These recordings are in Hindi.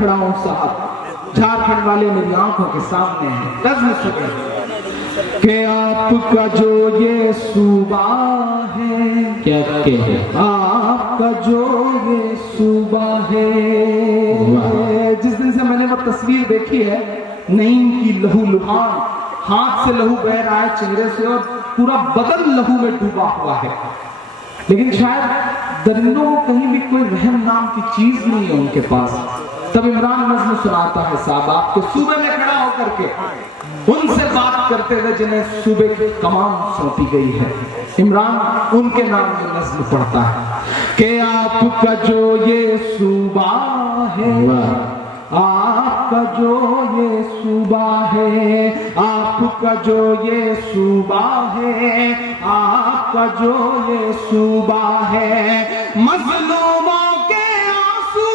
खड़ा हूँ साहब, झारखंड वाले मेरी आंखों के सामने हैं। नज़्म सुने कि आपका जो ये सूबा है, क्या कहे, आपका जो ये सूबा है। जिस दिन से मैंने वो तस्वीर देखी है नईम की लहू लुहान, हाथ से लहू बह रहा है चेहरे से और पूरा बदन लहू में डूबा हुआ है, लेकिन शायद दरिंदों को कहीं भी कोई रहम नाम की चीज नहीं है उनके पास। तब इमरान नज़्म सुनाता है साहब आपके सूबे में खड़ा होकर के उनसे बात करते हुए जिन्हें सूबे की कमान सौंपी गई है। इमरान उनके नाम में नज़्म पढ़ता है कि आपका जो ये सूबा है, आपका जो ये सूबा है, आपका जो ये सूबा है, आपका जो ये सूबा है, मज़लूमों के आंसू,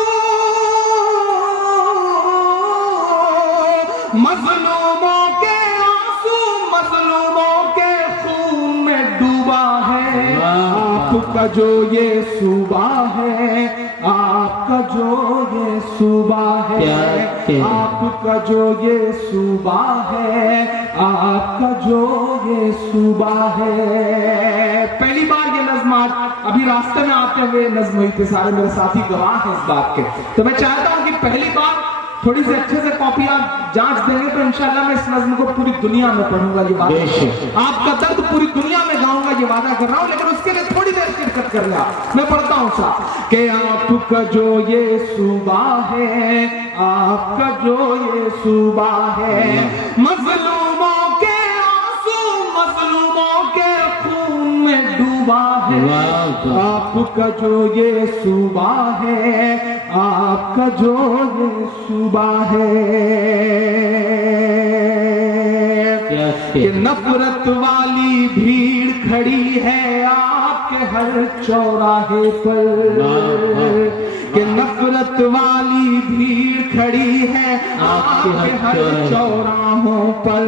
मज़लूमों के आंसू, मज़लूमों के खून में डूबा है। आपका जो ये सूबा है, आपका जो ये सूबा है, आपका जो ये सूबा है, आपका जो ये सूबा है। पहली बार ये नज़्म आज अभी रास्ते में आते हुए नज़्म हुई थी, सारे मेरे साथी गवाह हैं इस बात के। तो मैं चाहता हूं कि पहली बार थोड़ी सी अच्छे से कॉपी आप जांच देंगे तो इंशाल्लाह मैं इस नज़्म को पूरी दुनिया में पढ़ूंगा, ये वादा, आपका दर्द पूरी दुनिया में गाऊंगा, ये वादा कर रहा हूं। लेकिन उसके लिए थोड़ी देर शिरकत कर लिया। मैं पढ़ता हूं साहब कि आपका जो ये सूबा है, आपका जो ये सूबा है, मज़लूमों के आंसू, मज़लूमों के खून में डूबा है। आपका जो ये सूबा है, आपका जो ये सूबा है, कि नफरत वाली भीड़ खड़ी है आपके हर चौराहे पर, कि नफरत वाली भीड़ खड़ी है आपके हर चौराहों पर,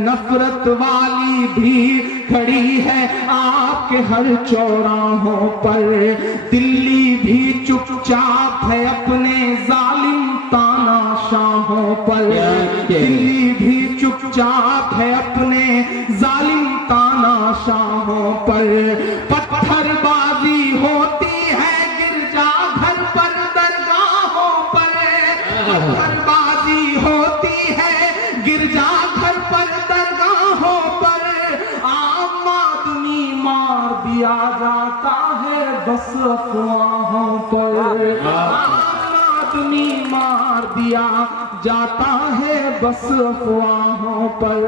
नफरत वाली भीड़ खड़ी है आपके हर चौराहों पर। दिल्ली भी चुपचाप है अपने जालिम तानाशाहों पर, दिल्ली भी चुपचाप है अपने जालिम तानाशाहों पर। पत्थरबाजी होती है गिरजाघर पर, दरगाहों पर, पत्थरबाजी होती है गिरजाघर पर, दरगाहों पर। आम आदमी मार दिया जाता है बस अफवाहों पर, आम आदमी मार दिया जाता है बस अफवाहों पर।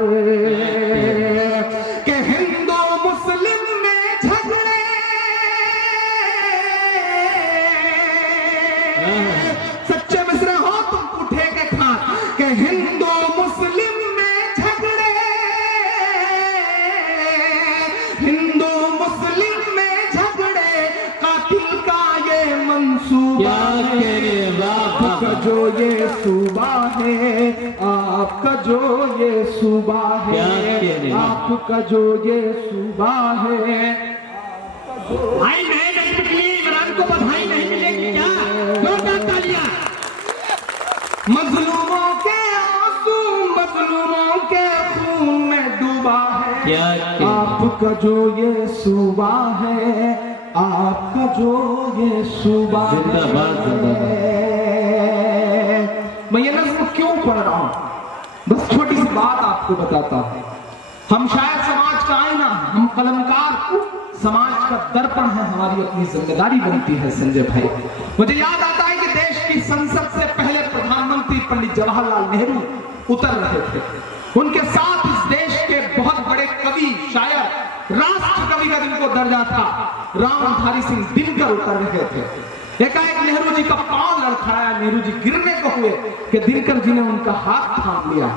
कि हिंदू मुस्लिम में झगड़े, सच्चे मिस्र हो तुम उठे के खान, कि हिंदू मुस्लिम में झगड़े, हिंदू मुस्लिम में झगड़े, कातिल का ये मंसूबा है। आपका जो ये सूबा है, आपका जो ये सूबा है, आपका जो ये सूबा है। भाई नहीं निकली, इमरान को बधाई नहीं मिलेगी क्या? जोरदार तालियां। मजलूमों के आंसू, मजलूमों के खून में डूबा है। आपका जो ये सूबा है, आपका जो ये सूबा है। मैं ये नज़्म क्यों पढ़ रहा हूं? बस छोटी सी बात आपको बताता हूं। हम शायद समाज का आईना, हम कलमकार, समाज का दर्पण है, हमारी अपनी जिम्मेदारी बनती है संजय भाई। मुझे याद आता है कि देश की संसद से पहले प्रधानमंत्री पंडित जवाहरलाल नेहरू उतर रहे थे। उनके साथ इस देश के बहुत बड़े कवि, शायर, राष्ट्र कवि का जिनको दर्जा था, रामधारी सिंह दिनकर उतर रहे थे। एकाएक नेहरू जी का पांव लड़खड़ाया, नेहरू जी गिरने को हुए कि दिनकर जी ने उनका हाथ थाम लिया।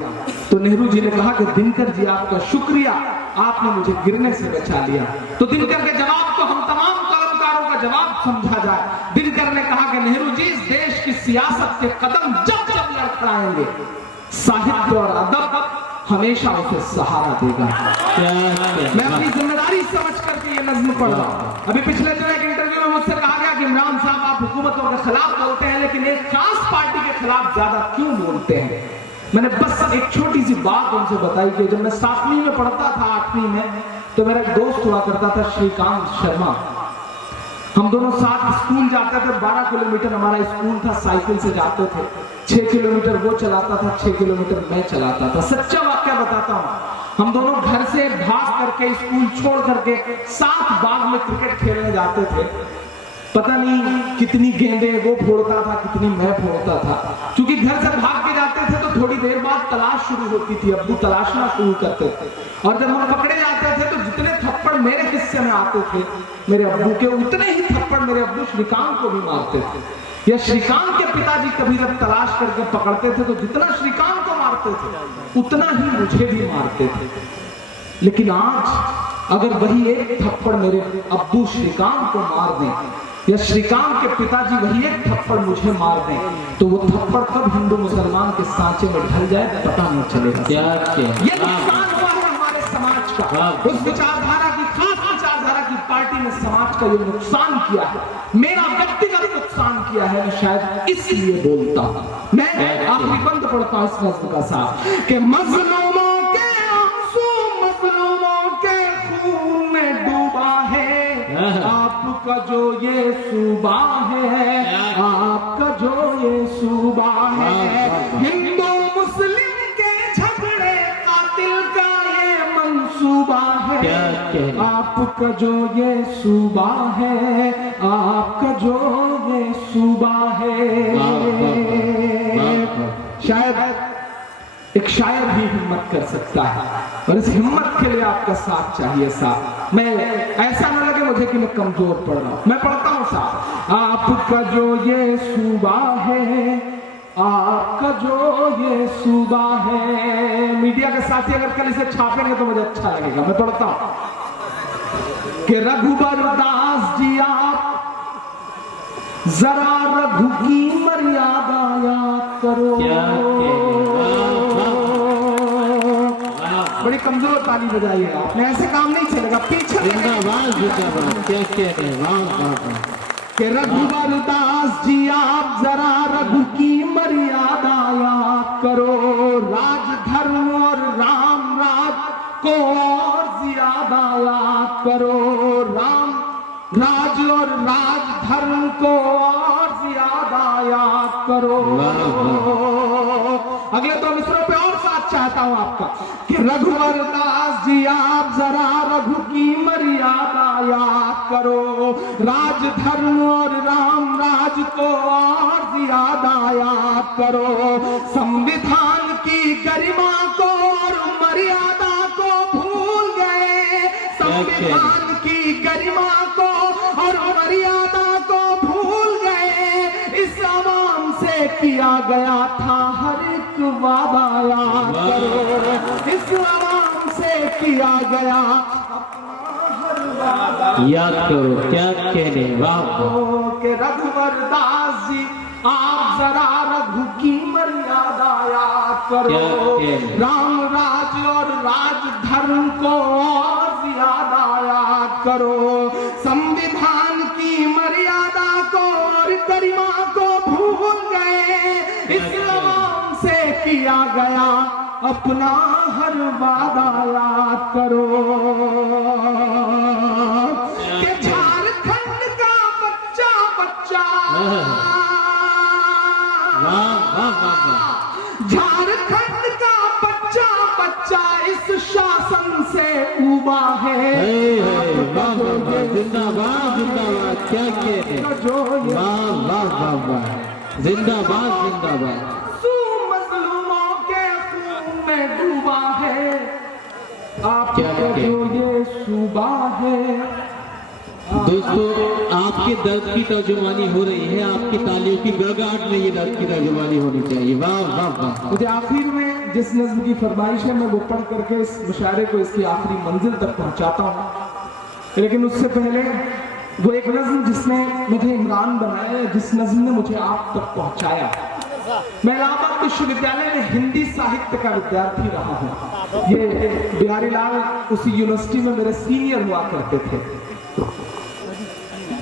तो नेहरू जी ने कहा कि दिनकर जी आपका शुक्रिया, आपने मुझे गिरने से बचा लिया। तो दिनकर के जवाब को हम तमाम कलमकारों का जवाब समझा जाए। दिनकर ने कहा कि नेहरू जी, इस देश की सियासत के कदम जब जब लड़खड़ाएंगे, साहित्य और अदब हमेशा उसे सहारा देगा। मैं अपनी जिम्मेदारी समझ करके ये नज़्म पढ़ रहा हूं। अभी पिछले दिनों एक इंटरव्यू में मुझसे कहा गया कि इमरान साहब आप हुकूमतों के खिलाफ बोलते हैं, लेकिन एक खास पार्टी के खिलाफ ज्यादा क्यों बोलते हैं। मैंने बस एक छोटी सी बात उनसे बताई कि जब मैं 7वीं में पढ़ता था, 8वीं में, तो मेरा एक दोस्त हुआ करता था श्रीकांत शर्मा। हम दोनों साथ स्कूल जाते थे। 12 किलोमीटर हमारा स्कूल था, साइकिल से जाते थे। 6 किलोमीटर वो चलाता था, 6 किलोमीटर मैं चलाता था। सच्चा वाक्य बताता हूँ, हम दोनों घर से भाग करके स्कूल छोड़ करके साथ बाग में क्रिकेट खेलने जाते थे। पता नहीं कितनी गेंदें वो फोड़ता था, कितनी मैं फोड़ता था। क्योंकि घर से भाग के जाते थे तो थोड़ी देर बाद तलाश शुरू होती थी, अब्बू तलाशना शुरू करते थे। और जब हम पकड़े जाते थे तो जितने थप्पड़ मेरे हिस्से में आते थे मेरे अब्बू के, उतने ही थप्पड़ मेरे अब्बू श्रीकांत को भी मारते थे। या श्रीकांत के पिताजी कभी जब तलाश करके पकड़ते थे तो जितना श्रीकांत को मारते थे उतना ही मुझे भी मारते थे। लेकिन आज अगर वही एक थप्पड़ मेरे अब्बू श्रीकांत को मार दें या श्रीकांत के पिताजी वही एक थप्पड़ मुझे मार दें तो वो थप्पड़ कब हिंदू मुसलमान के सांचे में ढल जाए पता नहीं चलेगा। ये नुकसान हुआ है हमारे समाज का। उस विचारधारा की, खास विचारधारा की पार्टी ने समाज का ये नुकसान किया है, मेरा व्यक्तिगत नुकसान किया है। मैं शायद इसलिए बोलता हूं। मैं आखिरी बंद पढ़ता हूं इस नज्म का साथ कि मजलूमों के आंसू मजलूमों के खून में डूबा है आपका जो ये सूबा है, आपका जो ये सूबा है। हिंदू मुस्लिम के झगड़े कातिल का ये मंसूबा है। आपका जो ये सूबा है, आपका जो ये सूबा है। शायद एक शायर भी हिम्मत कर सकता है और इस हिम्मत के लिए आपका साथ चाहिए। साथ मैं ऐसा ना लगे मुझे कि मैं कमजोर पड़ रहा हूं, मैं पढ़ता हूं साथ। आपका जो ये सूबा है, आपका जो ये सूबा है। मीडिया के साथी अगर कल इसे छापेंगे तो मुझे अच्छा लगेगा। मैं पढ़ता हूं कि रघुबर दास जी आप जरा रघु की मर्यादा याद करो। बड़ी कमजोर ताली बजाइए आपने, ऐसे काम नहीं चलेगा। पीछे कि रघुबर दास जी आप जरा रघु की मर्यादा याद करो। राज धर्म और राम राज को और ज्यादा याद करो। राम राज और राज धर्म को और ज्यादा याद करो। अगले 2 मिसरों पे और साथ चाहता हूं आपका कि रघुवर दास जी आप जरा रघु की मर्यादा याद करो। राज धर्म और राम राज को और ज्यादा याद करो। संविधान की गरिमा को और मर्यादा को भूल गए। संविधान की गरिमा को और मर्यादा को भूल गए। इस आवाम से किया गया था हर एक वादा याद करो। इस आवाम से किया गया हर वादा याद करो। क्या कहने वाह के रघुवर दास जी आप जरा रघु की मर्यादा याद करो। राम राज और राज धर्म को और ज्यादा याद करो। संविधान की मर्यादा को और गरिमा को भूल गए। इस्लाम से किया गया अपना हर वादा याद करो। कि झारखंड का बच्चा बच्चा झारखंड का बच्चा बच्चा इस शासन से उबा है। जिंदाबाद जिंदाबाद। क्या कहते वाह वाह वाह वाह। जिंदाबाद जिंदाबाद। मजलूमों के खून में डूबा है आपका जो ये सूबा है। दोस्तों आपके दर्द की तर्जुमानी हो रही है, आपकी तालियों की गड़गड़ाहट में ये दर्द की तर्जुमानी होनी चाहिए। वाह वाह वाह। मुझे आखिर में जिस नज्म की फरमाइश है मैं वो पढ़ करके इस मुशायरे को इसकी आखिरी मंजिल तक पहुंचाता हूं। लेकिन उससे पहले वो एक नज्म जिसने मुझे इमरान बनाया, जिस नज्म ने मुझे आप तक पहुंचाया। मैं इलाहाबाद विश्वविद्यालय में हिंदी साहित्य का विद्यार्थी रहा हूँ। ये बिहारी लाल उसी यूनिवर्सिटी में मेरे सीनियर हुआ करते थे।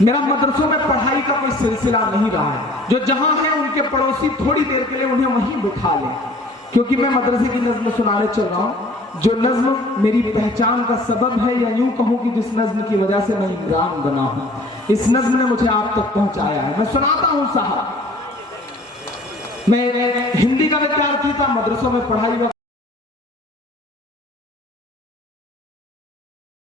मेरा मदरसों में पढ़ाई का कोई सिलसिला नहीं रहा है। जो जहां है उनके पड़ोसी थोड़ी देर के लिए उन्हें वहीं बिठा लें, क्योंकि मैं मदरसे की नज्म सुनाने चल रहा हूं, जो नज्म मेरी पहचान का सबब है, या यूं कहूं कि जिस नज्म की वजह से मैं इमरान बना हूं, इस नज्म ने मुझे आप तक पहुंचाया है। मैं सुनाता हूं साहब। मैं हिंदी का विद्यार्थी था, मदरसों में पढ़ाई